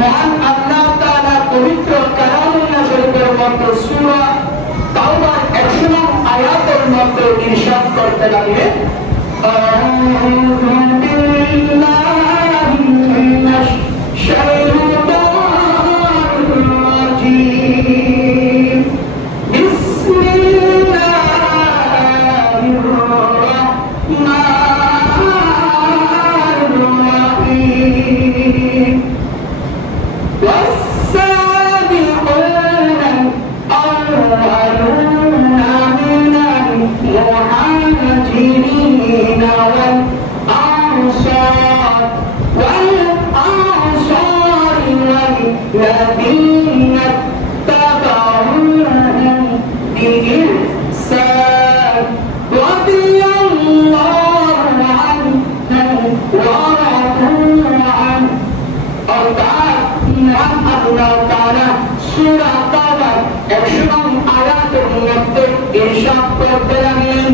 মহান আল্লাহ তাআলা পবিত্র কালামুল্লাহ শরীফের মধ্যে সূরা তাওবার 100 নং আয়াতের মধ্যে ইরশাদ করতে লাগলেন। والذين اتبعوهم بإحسان رضي الله عنهم ورضوا عنه অর্থাৎ মহান আল্লাহ তাআলা সূরা তাওবার 100 নং আয়াতের মধ্যে ইরশাদ করতে লাগলেন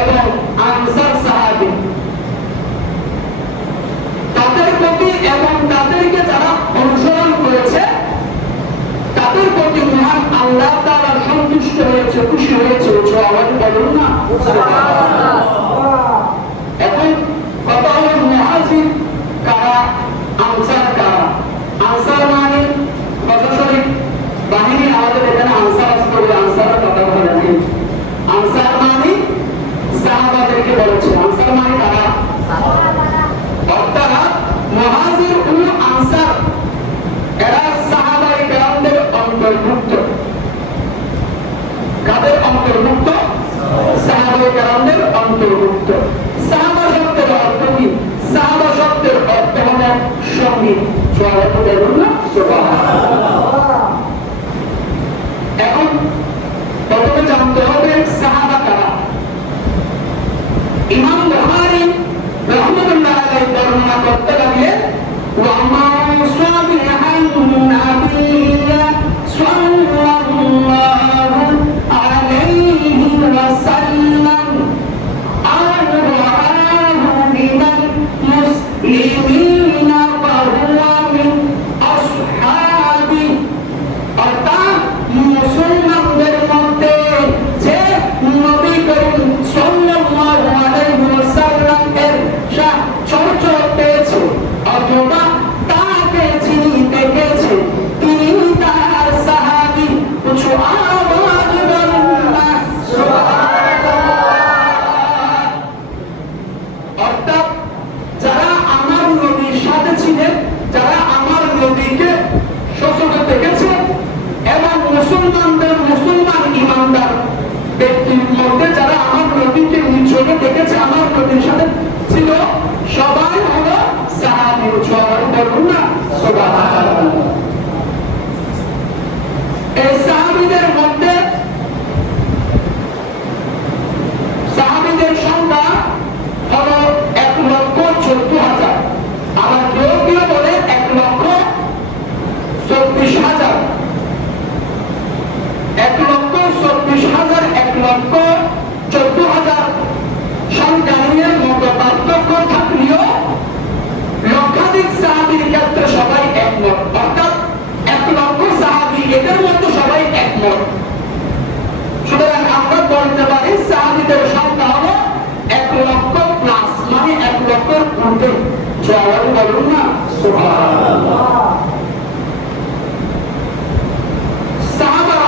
এবং আনসার সাহাবী। তাদের প্রতি এবং তাদেরকে যারা অনুসরণ করেছে, তাদের প্রতি মহান আল্লাহ তাআলা সন্তুষ্ট হয়েছে, খুশি হয়েছে উচ্চ আওয়াজ বলুন না। এখন কথা হলো মুহাজির কারা, আনসার কারা? আনসার মানে বাহিনী আমাদের এখানে আনসার আছে বলে আনসার কথা বলে আনসার সাহাবাদেরকে বলেছেন আনসার মানে তারা অর্থাৎ মহাজির উল আনসার, এরা সাহাবাই কেরামদের অন্তর্ভুক্ত। কাদের অন্তর্ভুক্ত? সাহাবাই কেরামদের অন্তর্ভুক্ত।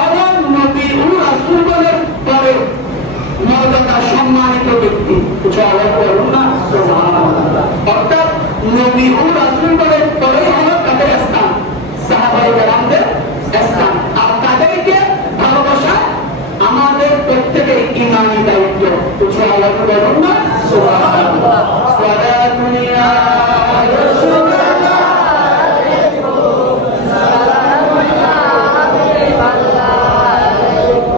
হলেন নবী ও রাসূলগণের পরে মর্যাদা সম্মানিত ব্যক্তি জবাব বলুন